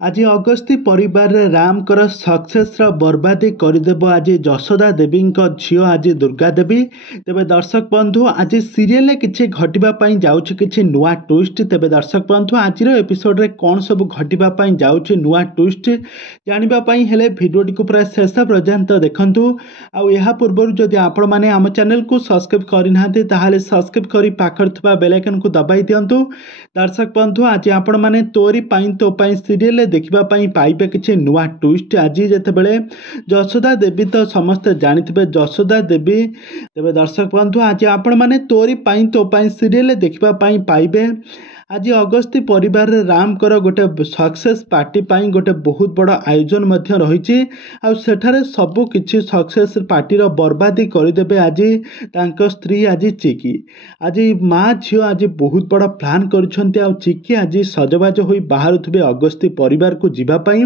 आज अगस्ती परिवार रामकर सक्सेस बर्बादी करदेव आज यशोदा देवी झील आज दुर्गा देवी। तेबे दर्शक बंधु आज सीरियल किसी घटवाई जाऊँच कि नुआ ट्विस्ट। तेबे दर्शक बंधु आज एपिसोड रे कौन सब घटवाई जाऊँच नुआ ट्विस्ट जानापी हेले भिडियोटी को पूरा शेष पर्यंत देखूँ। आउ पूर्व जदि आपण मैंने आम चैनल को सब्सक्राइब करना सब्सक्राइब कर पाखर बेल आइकन को दबाई दिंतु। दर्शक बंधु आज आपण मैंने तोरी तो सीरियल देखापी पाइबे किसी नुआ ट्विस्ट। आज जितेबले यशोदा देवी तो समस्ते जानिथिबे यशोदा देवी। तेबे दर्शक बंधु आज आपण मैंने तोरी तो सीरियल देखापी पाइबे आज अगस्ती परिवार रामकर गोटे सक्सेस पार्टी पाई गोटे बहुत बड़ आयोजन रही। आठारे सबू किसी सक्सेस पार्टी बर्बादी करदेवे आज तांको स्त्री आज चिकी। आज माँ झील आज बहुत बड़ प्लान कर चिकी आज सजबाज हो बाहर थे अगस्ती परिवार को जीवाई।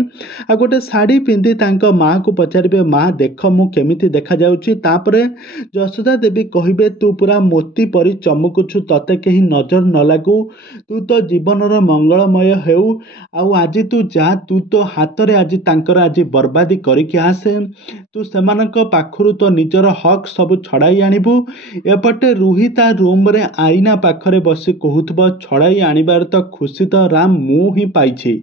आ गोटे शाढ़ी पिंधि तांको माँ को पचारे माँ देख मु केमिति देखा जाउछि। तापरे यशोदा देवी कहिबे तू पूरा मोती परी चमकुछु तते कहीं नजर न लागू तू तो जीवनर मंगलमय हेउ। आउ आज तू जा तू तो हाथ रे आज तांकर आज बर्बादी करिके आसे तू सेमानक पाखरु तो निजर हक सब छड़ाई आनिबु। एपटे रूही ता रूम रे आईना पाखरे बसी कहूथबो छड़ाई आनिबार तो खुशी तो राम मु ही पाइछि।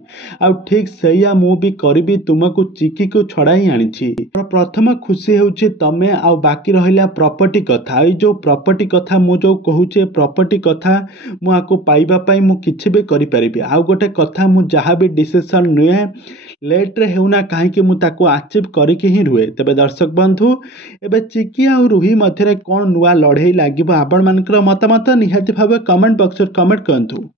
आउ ठीक सेया मु भी करिबी तुमको चिकी को छड़ाई आनिछि। प्रथम खुशी होउछि तमे आउ बाकी रहिला प्रॉपर्टी कथा। ए जो प्रॉपर्टी कथा मु जो कहूछि प्रॉपर्टी कथा मु आको पाइबा पई मु किछि भी करि परिबि। आउ गोटे कथा मु जहा भी डिसीजन निए लेट रे हेउना काहेकि मु ताको अचीव करिके ही रुए। तेबे दर्शक बंधु एबे चिकी आउ रूही मध्यरे कोन नुआ लड़ाई लागिबो आपण मानकर मतामत निहाती भाबे कमेंट बॉक्स रे कमेंट करंतु।